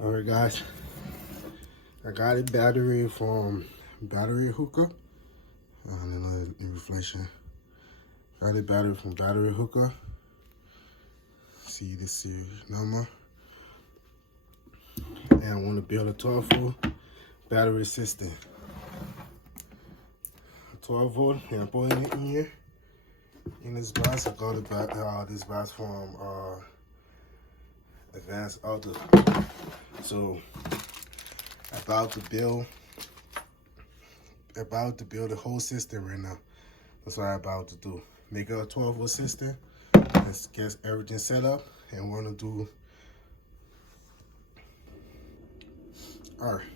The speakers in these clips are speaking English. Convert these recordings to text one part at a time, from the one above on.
Alright guys, I got a battery from battery hookup. I don't know the reflection. Got a battery from battery hookup. See the serial number. And I want to build a 12-volt battery system. 12 volt, and I put it in here. In this box, I got this box from Advanced Auto. So about to build the whole system right now. That's what I'm about to do. Make a 12-volt system. Let's get everything set up, and we're gonna do. All right.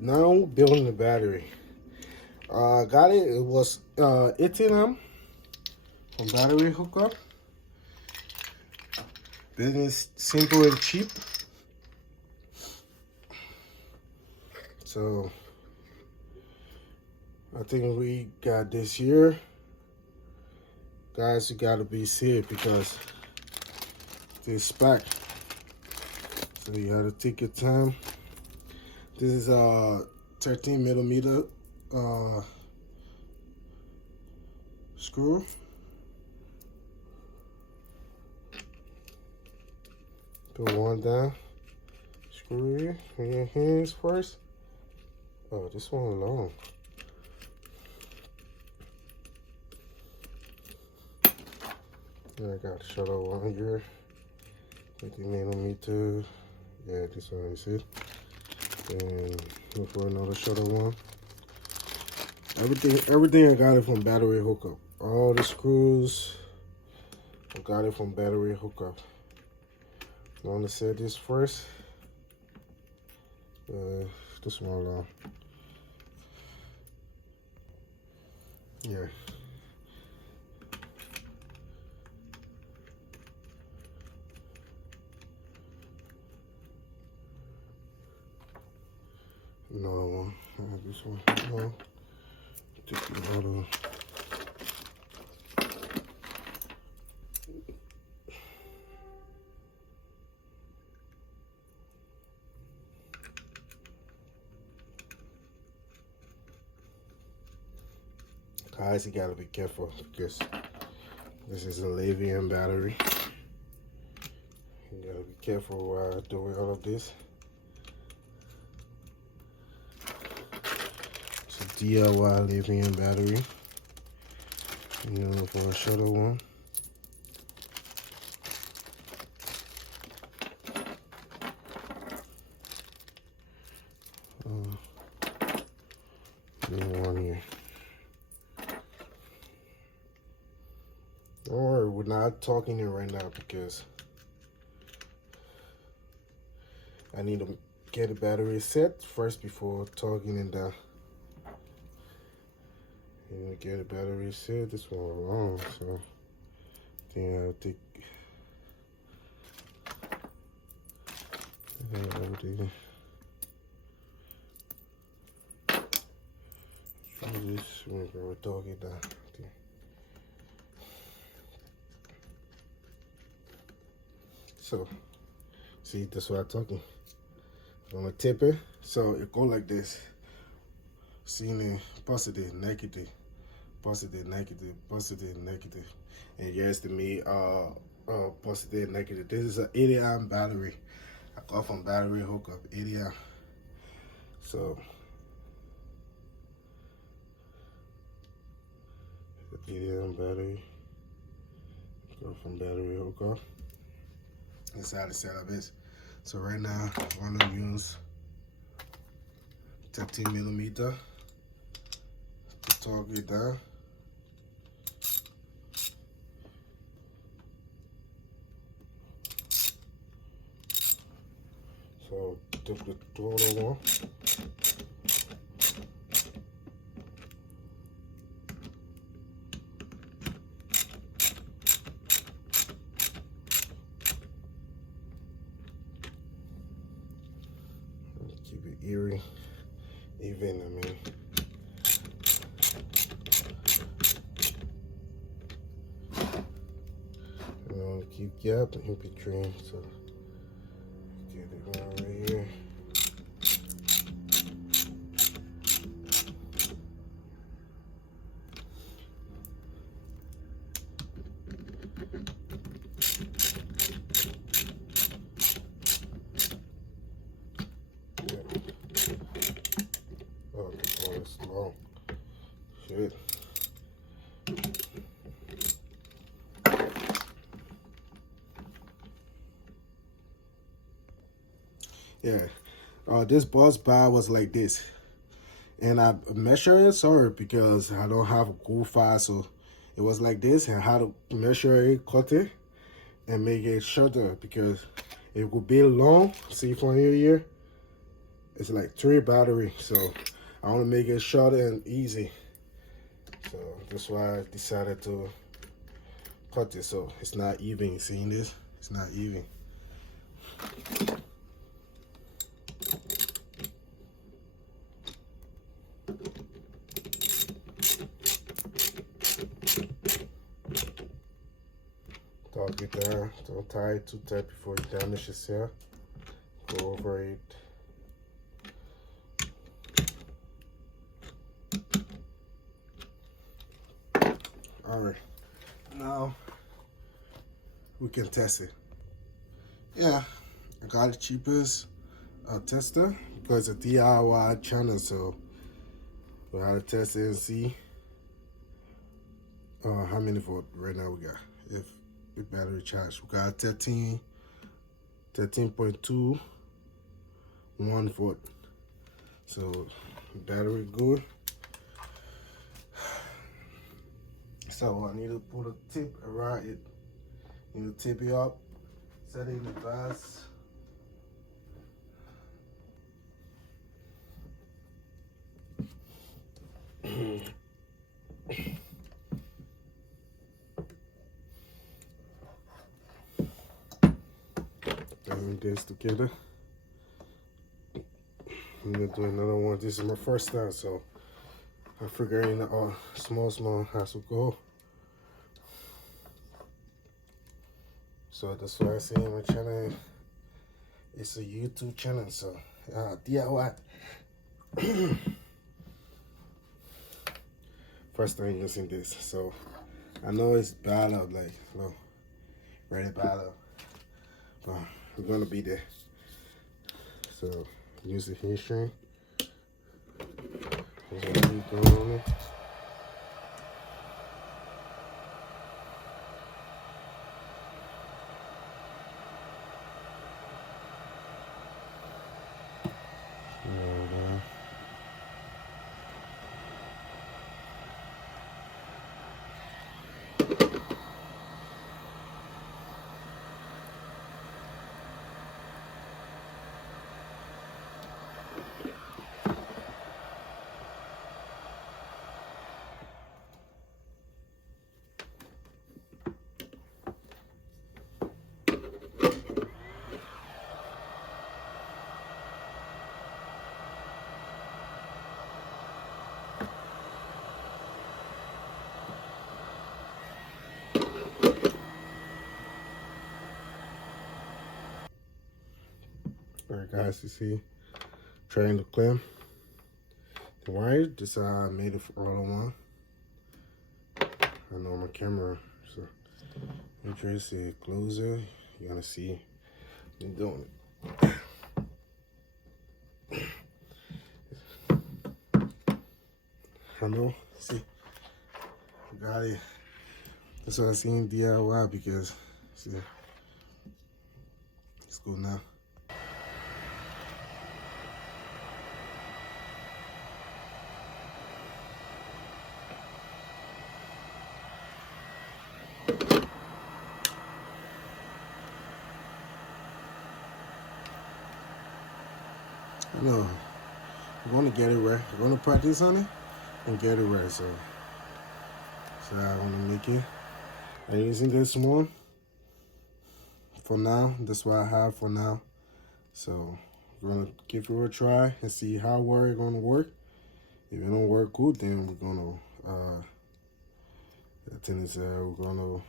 Now building the battery. Got it. It was 18 amp from battery hookup. Business simple and cheap. So I think we got this here. Guys, you gotta be safe because this spec. So you have to take your time. This is a 13 millimeter screw. Put one down. Screw here in your hands first. Oh, this one alone. I got a shutter one here. 50 millimeter. Yeah, this one is it. And look for another shutter one. Everything I got it from battery hookup. All the screws, I got it from battery hookup. I want to set this first. This one alone. Yeah. Another one. This one. No. Take the other. Guys, you gotta be careful because this is a lithium battery. You gotta be careful while doing all of this. It's a DIY lithium battery. You know, for a shuttle one. One here. Don't worry, we're not talking here right now because I need to get the battery set first before talking in the. You need to get the battery set. This one alone, so I think I'll take everything. This we're talking down. So, see, that's what I'm talking. I'm gonna tip it, so it go like this. Seeing it positive, negative, positive, negative, positive, negative, and yes, to me, positive, negative. This is an 80 amp battery. I got from battery hookup, 80 amp. So, 80 amp battery. Go from battery hookup. That's how the setup is. So right now, I'm gonna use 13 millimeter to target down. So took the total one. Keep it eerie, even, I mean. Keep gap in between, so get it right. Yeah. This bus bar was like this. And I measured it, sorry, because I don't have a good file, so it was like this. And I had to measure it, cut it, and make it shorter because it would be long. See from here, it's like 3 battery. So I want to make it shorter and easy. So that's why I decided to cut it so it's not even. Seeing this? It's not even. Talk it down. Don't tie it too tight before you damage yourself. Go over it. Alright. Now we can test it. Yeah, I got the cheapest tester because it's a DIY channel, so we have to test it and see how many volt right now we got. If the battery charge, we got 13.2 1 volt. So battery good. So I need to put a tip around it. Need to tip it up, set it in the glass. And this together. I'm gonna do another one. This is my first time, so I'm figuring out small has to go. So that's why I say my channel, it's a YouTube channel, so DIY. First time using this, so I know it's bad out, like, no, really bad out, but we're gonna be there. So use the heat string. There's a heat going on it. Alright guys, you see, trying to clamp the wire. This I made it for all in one. I know my camera, so you try to see it closer, you're gonna see me doing it. I know, see, got it. That's why I seen DIY because, see, it's cool now. You know, we're gonna get it right. We're gonna practice on it and get it right. So I wanna make it. I'm using this one for now. That's what I have for now. So we're gonna give it a try and see how well it's gonna work. If it don't work good, then we're gonna we're gonna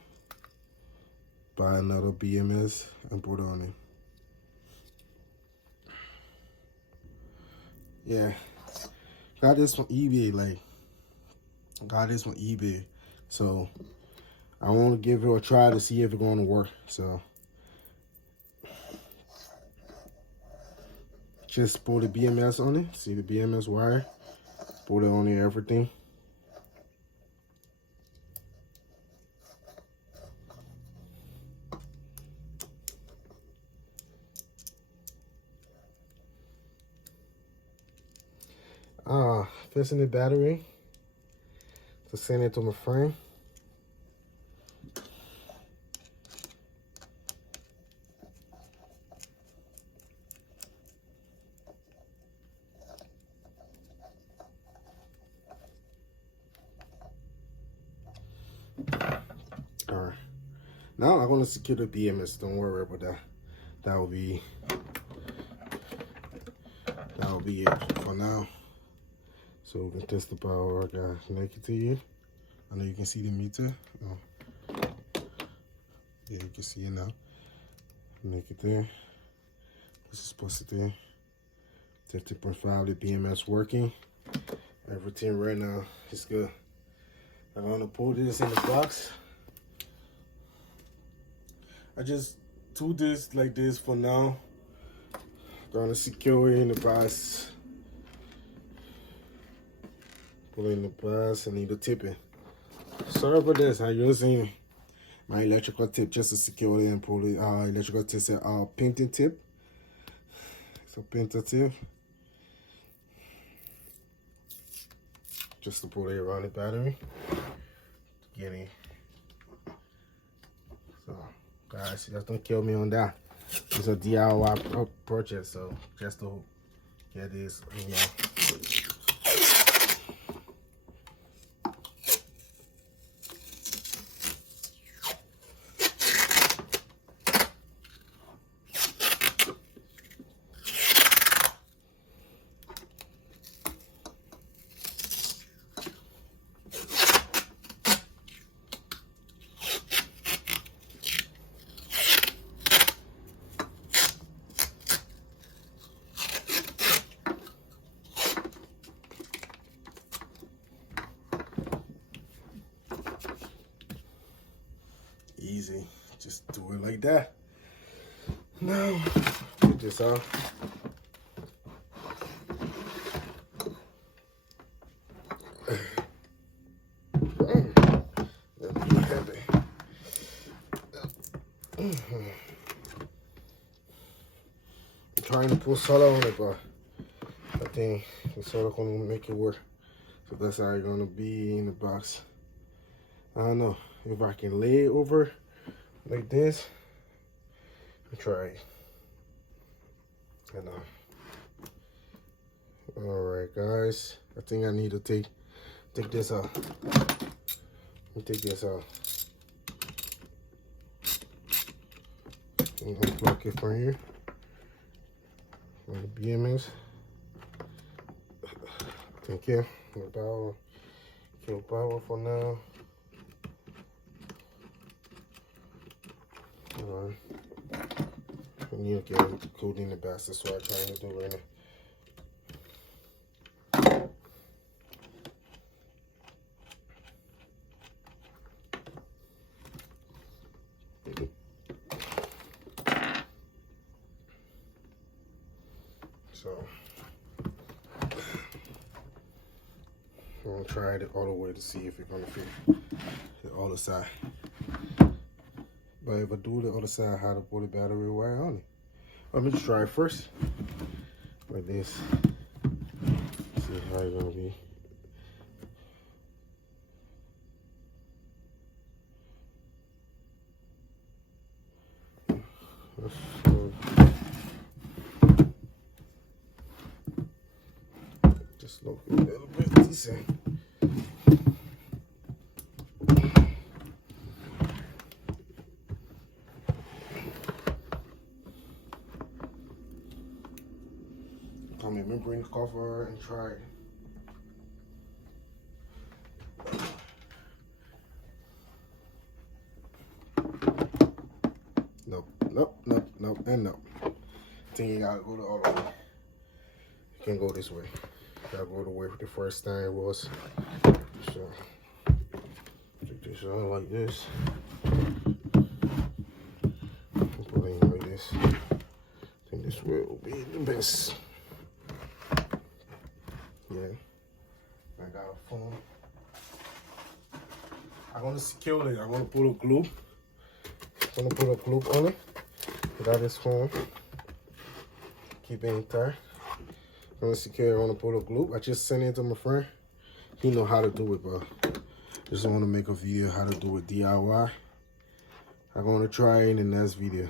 buy another BMS and put it on it. Yeah, got this from eBay. Like, got this from eBay. So I want to give it a try to see if it's going to work. So just put the BMS on it. See the BMS wire? Put it on there, everything. fixing the battery to send it to my friend. All right, now I'm gonna secure the BMS. Don't worry about that. That will be it for now. So we can test the power. I got connected to you. I know you can see the meter. Oh. Yeah, you can see it now. Connected there. This is positive. 50.5. The BMS working. Everything right now is good. I'm gonna pull this in the box. I just do this like this for now. Gonna secure it in the box. Pull it in the box. I need to tip it. Sorry for this. I'm using my electrical tip just to secure it and pull it. Electrical tip is a painting tip. It's a painter tip. Just to pull it around the battery. Get it. So, guys, just don't kill me on that. It's a DIY purchase, so just to get this, you know. Easy, just do it like that. Now, get this out. That'll be heavy. I'm trying to put solder on it, but I think the solder gonna make it work. So that's how it's gonna be in the box. I don't know if I can lay it over like this. I'll try it. Alright guys, I think I need to take this out. Let me take this out. I'm gonna block it from here. From the BMS. Thank you. Kill power for now. I need to get the code in the back. That's what I'm trying to do right now. So I'm gonna try it all the way to see if it's gonna fit the other side. But if I do the other side, how to put the battery wire on it. Let me just try it first. Like this. See how it's gonna be. Just look a little bit decent. Come in, bring the cover and try it. Nope, and no. I think you gotta go the other way. You can't go this way. You gotta go the way the first time it was. So, take this out like this. Put it in like this. I think this way will be the best. Yeah, I got a phone. I'm gonna secure it. I'm gonna put a glue. I'm gonna put a glue on it. Got this phone. Keep it intact. I'm gonna secure it on the photo glue. I just sent it to my friend. He know how to do it, but just want to make a video how to do it DIY. I'm gonna try it in the next video.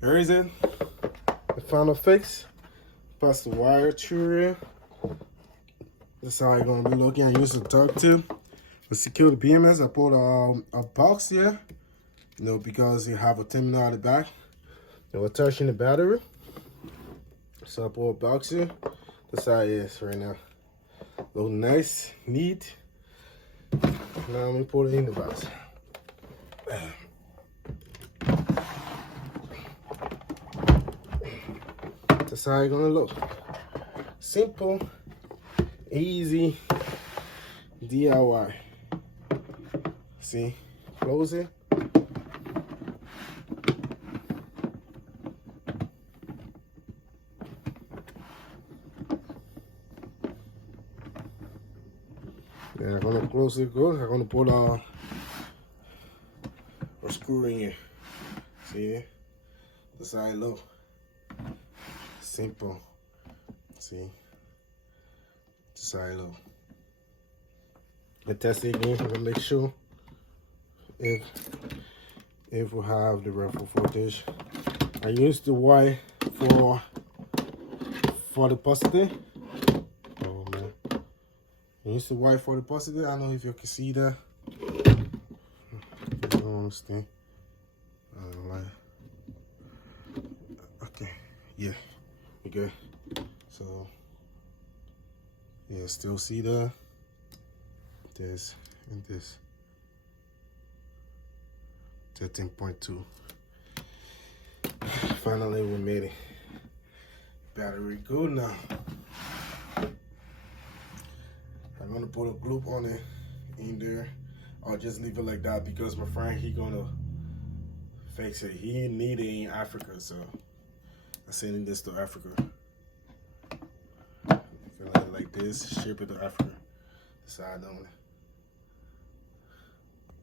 Here is it. The final fix. Pass the wire through here. That's how it's gonna be looking. I use the tuck tip to secure the BMS. I put a box here, you know, because you have a terminal at the back. We're touching the battery. So I put a box here. That's how it is right now. Look nice, neat. Now let me put it in the box. That's how it's gonna look. Simple, easy DIY. See, close it. Then I'm gonna close it good. I'm gonna put a screw in here. See, that's how it look. Simple. See, that's how it look. I test it again. I'm gonna make sure if we have the reference voltage. I used the wire for the positive. Oh man, I used the wire for the positive. I don't know if you can see that. I don't understand. Okay, yeah, we good. So yeah, still see the this and this. 13.2. Finally, we made it. Battery good now. I'm gonna put a glue on it in there. I'll just leave it like that because my friend, he gonna fix it. He need it in Africa, so I'm sending this to Africa. Feel like this, ship it to Africa. That's how I done it.